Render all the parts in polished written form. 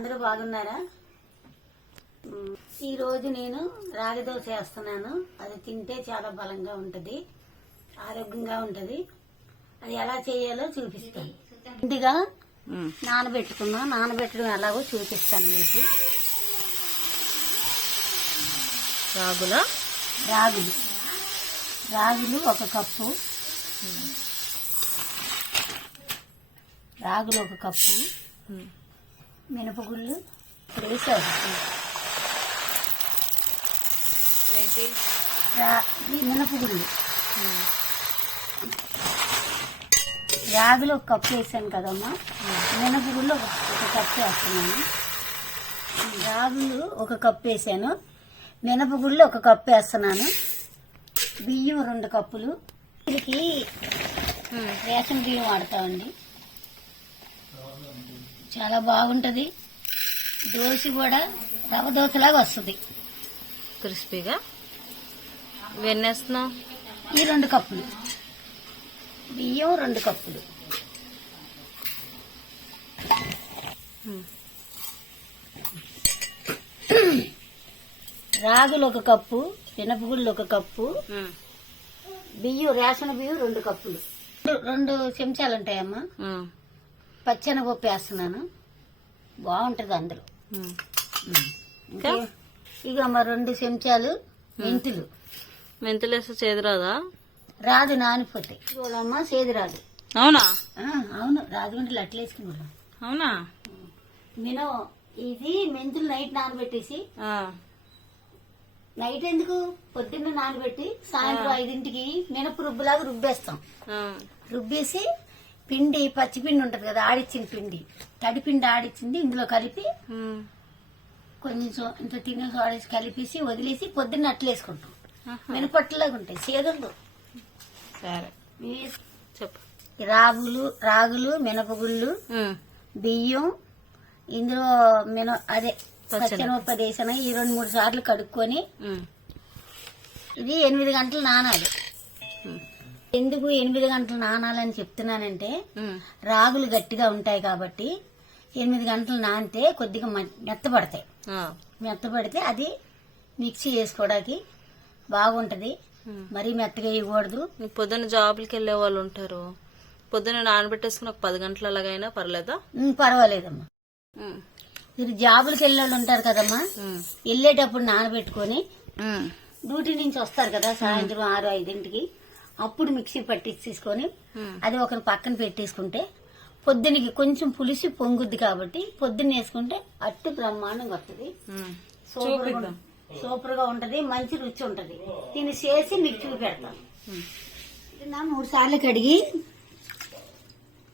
అందరూ బాగున్నారా? ఈ రోజు నేను రాగి దోశ వేస్తున్నాను. అది తింటే చాలా బలంగా ఉంటది, ఆరోగ్యంగా ఉంటది. అది ఎలా చేయాలో చూపిస్తాను. ముందుగా నానబెట్టుకున్నా, నానబెట్టడం ఎలాగో చూపిస్తాను మీకు. రాగులు ఒక కప్పు, ఒక కప్పు, మినపగుళ్ళు ఇప్పుడు వేసారు. మినపగుళ్ళు, రాగులు ఒక కప్పు వేసాను కదమ్మా. మినపగుళ్ళు ఒక కప్పు వేస్తున్నాను. రాగులు ఒక కప్పు వేసాను, మినపగుళ్ళు ఒక కప్పు వేస్తున్నాను. బియ్యం 2 కప్పులు. వీటికి రేషన్ బియ్యం వాడతామండి. చాలా బాగుంటది. దోశ కూడా రవ్వ దోశలాగా వస్తుంది, క్రిస్పీగా. వెన్నేస్తున్నావు? ఈ 2 కప్పులు బియ్యం, 2 కప్పులు. రాగులు ఒక కప్పు, మినపగుళ్ళు ఒక కప్పు, బియ్యం రేషన్ బియ్యం 2 కప్పులు. 2 చెంచాలు ఉంటాయమ్మా. పచ్చెనగపప్పు వేస్తున్నాను, బాగుంటది అందులో. ఇక 2 చెంచాలు మెంతులు. మెంతులు వేస్తే చేదు రాదా? రాదు, నానిపోతాయి. చూడమ్మా, చేదు రాదు. అవునా? అవును, రాజమండ్రిలో అట్లా వేసుకున్నాడు. అవునా? ఇది మెంతులు నైట్ నానబెట్టేసి, నైట్ ఎందుకు పొద్దున్న నానబెట్టి సాయంత్రం 5ంటికి మినప రుబ్బులాగా రుబ్బేస్తాం. రుబ్బేసి పిండి, పచ్చిపిండి ఉంటది కదా, ఆడిచ్చిన పిండి, తడిపిండి ఆడిచ్చింది ఇందులో కలిపి కొంచెం ఇంత తినే ఆడేసి కలిపేసి వదిలేసి పొద్దున్న అట్లా వేసుకుంటాం. మినపట్టులాగా ఉంటాయి, సేదుండు. సరే చెప్పు. రాగులు, మినపగుళ్ళు, బియ్యం, ఇందులో అదే పచ్చెనపప్పు వేసిన ఈ 2-3 సార్లు కడుక్కొని ఇది 8 గంటలు నానాలి. ఎందుకు 8 గంటలు నానాలని చెప్తున్నానంటే, రాగులు గట్టిగా ఉంటాయి కాబట్టి 8 గంటలు నానితే కొద్దిగా మెత్తపడతాయి. మెత్తపడితే అది మిక్సీ వేసుకోవడానికి బాగుంటది. మరీ మెత్తగా వేయకూడదు. పొద్దున్న జాబులకి వెళ్లే వాళ్ళు ఉంటారు, పొద్దున్న నానబెట్టేసుకుని ఒక 10 గంటల అలాగైనా పర్లేదా? పర్వాలేదమ్మా. మీరు జాబులకి వెళ్ళే వాళ్ళు ఉంటారు కదమ్మా, వెళ్ళేటప్పుడు నానబెట్టుకొని డ్యూటీ నుంచి వస్తారు కదా సాయంత్రం 6-5ంటికి, అప్పుడు మిక్సీ పట్టించేసుకొని అది ఒక పక్కన పెట్టేసుకుంటే పొద్దునకి కొంచెం పులిసి పొంగుద్ది కాబట్టి పొద్దున్న వేసుకుంటే అట్టు బ్రహ్మాండంగా వస్తుంది. సూపర్ గా ఉంటది, మంచి రుచి ఉంటది. దీన్ని చేసి మీకు చూపెడతాను. 3 సార్లు కడిగి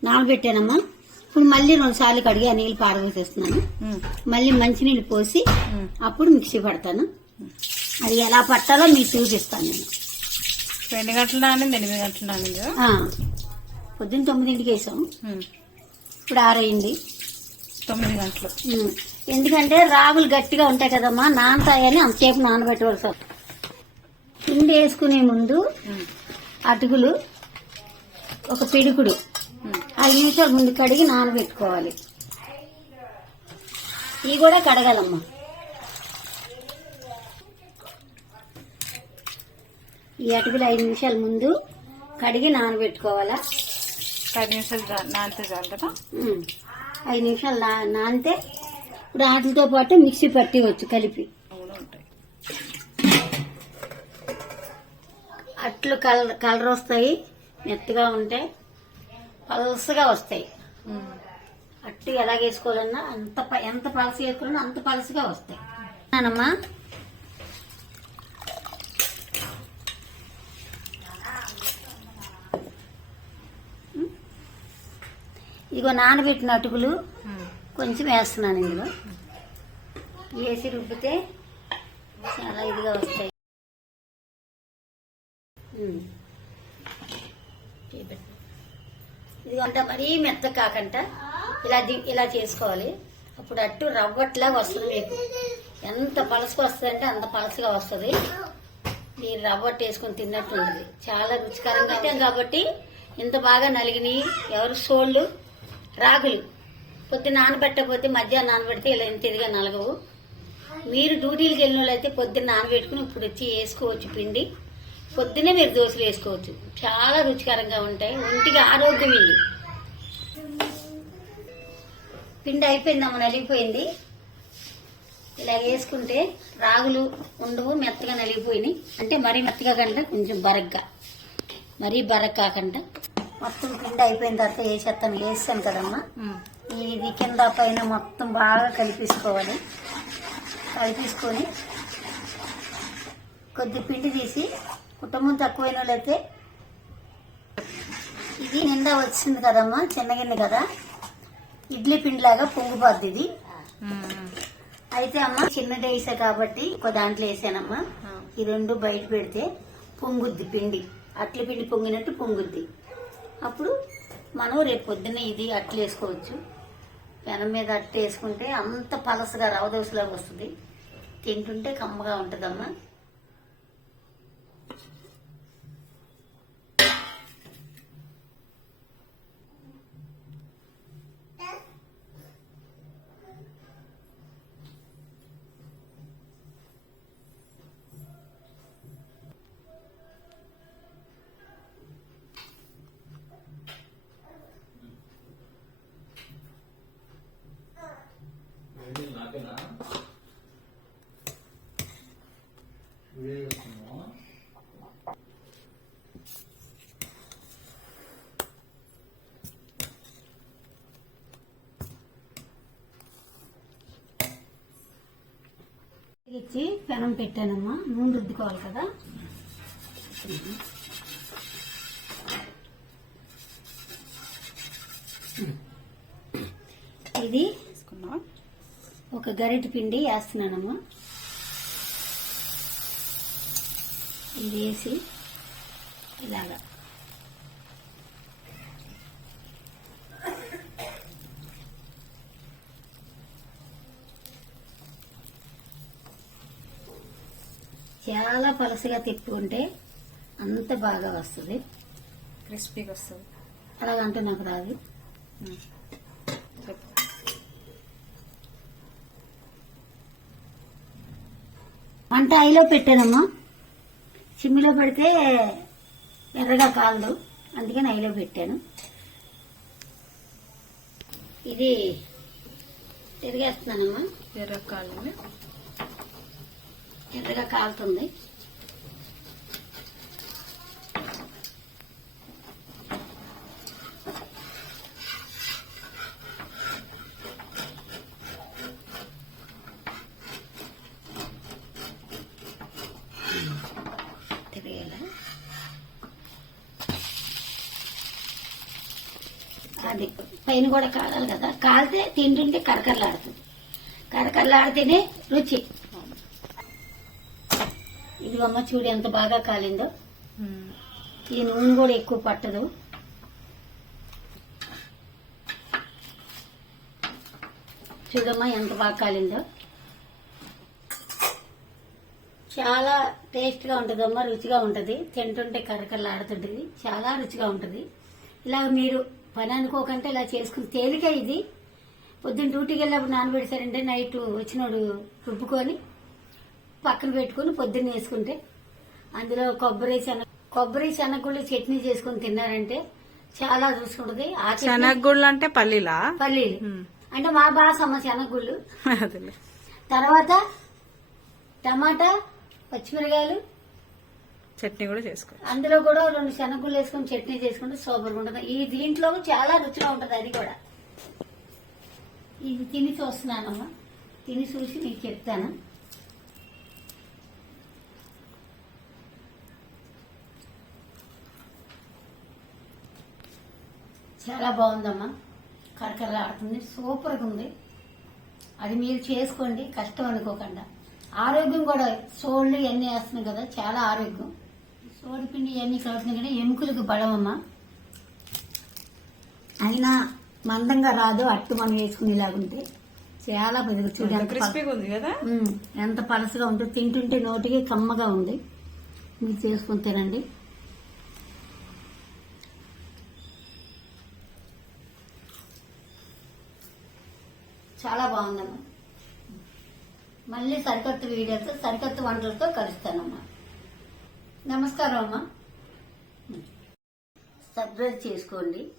నానబెట్టానమ్మా. ఇప్పుడు మళ్ళీ 2 సార్లు కడిగి ఆ నీళ్ళు పారవేసేస్తున్నాను. మళ్ళీ మంచినీళ్ళు పోసి అప్పుడు మిక్సీ పడతాను. అది ఎలా పట్టాలో మీకు చూపిస్తాను నేను. 2 గంటలు నానింది, 8 గంటలు నానింది. పొద్దున్న 9ంటికి వేసాం, ఇప్పుడు 6 అయింది. 9 గంటలు. ఎందుకంటే రాగులు గట్టిగా ఉంటాయి కదమ్మా, నానతాయని అంతసేపు నానబెట్టవలసి వస్తుంది. పిండి వేసుకునే ముందు అటుకులు ఒక పిడుకుడు 5 నిమిషాల ముందు కడిగి నానబెట్టుకోవాలి. ఇవి కూడా కడగాలమ్మా. ఈ అటుకులు 5 నిమిషాల ముందు కడిగి నానబెట్టుకోవాలా. 10 నిమిషాలు నానితే చాలు కదా. 5 నిమిషాలు నానితే ఇప్పుడు వాటితో పాటు మిక్సీ పట్టివచ్చు కలిపి. అట్లు కలర్ వస్తాయి, మెత్తగా ఉంటాయి, పలసగా వస్తాయి. అట్టు ఎలా వేసుకోవాలన్నా ఎంత పలస వేసుకోవాలన్నా అంత పలసగా వస్తాయి. అమ్మా, ఇదిగో నానబెట్టిన అటుకులు కొంచెం వేస్తున్నాను. ఇందులో వేసి రుబ్బితే చాలా ఇదిగా వస్తాయి. ఇది అంట మరీ మెత్త కాకుండా ఇలా చేసుకోవాలి. అప్పుడు అట్టు రవ్వట్లాగా వస్తుంది. మీకు ఎంత పలసగా వస్తుంది అంటే అంత పలసగా వస్తుంది. మీరు రవ్వట్టు వేసుకొని తిన్నట్టు ఉంటుంది. చాలా రుచికరంగా ఉంటాం కాబట్టి ఇంత బాగా నలిగినాయి. ఎవరు సోళ్ళు రాగులు పొద్దున్న నానబెట్టకపోతే మధ్యాహ్నం నానబెడితే ఇలా ఇంతదిగా నలగవు. మీరు డ్యూటీలకు వెళ్ళిన వాళ్ళు అయితే పొద్దున్న నానబెట్టుకుని ఇప్పుడు వచ్చి వేసుకోవచ్చు పిండి. పొద్దున్నే మీరు దోశలు వేసుకోవచ్చు, చాలా రుచికరంగా ఉంటాయి, ఒంటికి ఆరోగ్యం ఇది. పిండి అయిపోయిందమ్మ, నలిగిపోయింది. ఇలా వేసుకుంటే రాగులు ఉండవు, మెత్తగా నలిగిపోయినాయి. అంటే మరీ మెత్తగా కంటే కొంచెం బరగ్గా, మరీ బరగ్ కాకుండా. మొత్తం పిండి అయిపోయిన తర్వాత వేసాను కదమ్మా. ఇది కింద పైన మొత్తం బాగా కలిపేసుకోవాలి. కలిపేసుకొని కొద్ది పిండి తీసి, కుటుంబం తక్కువైన వాళ్ళైతే ఇది నిండా వచ్చింది కదమ్మా, చిన్నగిన్నె కదా, ఇడ్లీ పిండిలాగా పొంగిపోద్ది ఇది. అయితే అమ్మ చిన్నది వేసా కాబట్టి ఒక దాంట్లో వేసానమ్మా. ఈ రెండు బయట పెడితే పొంగుద్ది పిండి, అట్ల పిండి పొంగినట్టు పొంగుద్ది. అప్పుడు మనం రేపు పొద్దున్న ఇది అట్లు వేసుకోవచ్చు. పెనం మీద అట్టు వేసుకుంటే అంత పలసగా రవ దోశలాగా వస్తుంది, తింటుంటే కమ్మగా ఉంటుందమ్మా. ఇచ్చి పెనం పెట్టానమ్మా, నూనె రుద్దుకోవాలి కదా. ఇది ఒక గరిటె పిండి వేస్తున్నానమ్మా. ఇది వేసి ఇలాగా చాలా పలసగా తిప్పుకుంటే అంత బాగా వస్తుంది, క్రిస్పీగా వస్తుంది. అలాగంటే నాకు రాదు. వంట ఐలో పెట్టానమ్మా. సిమ్మిలో పెడితే ఎర్రగా కాలదు, అందుకని ఐలో పెట్టాను. ఇది తిరిగేస్తున్నానమ్మా. ఎర్రగా కాలుతుంది. అది పైన కూడా కాలాలి కదా, కాలితే తింటుంటే కరకరలాడుతుంది, కరకరలాడితేనే రుచి. ఇది అమ్మ చూడు ఎంత బాగా కాలిందో. ఈ నూనె కూడా ఎక్కువ పట్టదు. చూడమ్మా ఎంత బాగా కాలిందో. చాలా టేస్ట్ గా ఉంటదమ్మా, రుచిగా ఉంటది, తింటుంటే కరకరలాడుతుంటది, చాలా రుచిగా ఉంటది. ఇలా మీరు పని అనుకోకంటే ఇలా చేసుకుని తేలిక. ఇది పొద్దున్న డ్యూటీకి వెళ్ళినప్పుడు నానబెడతారంటే నైట్ వచ్చినోడు రుబ్బుకొని పక్కన పెట్టుకుని పొద్దున్న వేసుకుంటే అందులో కొబ్బరి శనగగుళ్ళు చట్నీ చేసుకుని తిన్నారంటే చాలా రుచి ఉంటుంది. ఆ శనగగుళ్ళు అంటే పల్లీలు అంటే మా భాష అమ్మ శనగగుళ్ళు. తర్వాత టమాటా పచ్చిమిరకాయలు చట్నీ కూడా చేసుకో, అందులో కూడా 2 శనగగుళ్ళు వేసుకుని చట్నీ చేసుకుంటే సూపర్గా ఉంటుంది. ఈ దీంట్లో చాలా రుచిగా ఉంటుంది. అది కూడా ఇది తిని చూస్తున్నానమ్మా, తిని చూసి నీకు చెప్తాను. చాలా బాగుందమ్మా, కరకరగా ఆడుతుంది, సూపర్గా ఉంది. అది మీరు చేసుకోండి, కష్టం అనుకోకుండా. ఆరోగ్యం కూడా సోళ్ళు ఇవన్నీ వేస్తున్నాయి కదా, చాలా ఆరోగ్యం. సోడి పిండి ఇవన్నీ కలుపుతున్నాయి కదా, ఎముకలకు బలమమ్మా. అయినా మందంగా రాదు, అట్టు మనం వేసుకునేలాగుంటే చాలా పెద్దగా చూడండి ఎంత పలసగా ఉంటుంది, తింటుంటే నోటికి కమ్మగా ఉంది. మీరు చేసుకుని తినండి. చాలా బాగుందమ్మా. మళ్ళీ సరికొత్త వీడియోతో సరికొత్త వంటలతో కలుస్తానమ్మా. నమస్కారం అమ్మా. సబ్స్క్రైబ్ చేసుకోండి.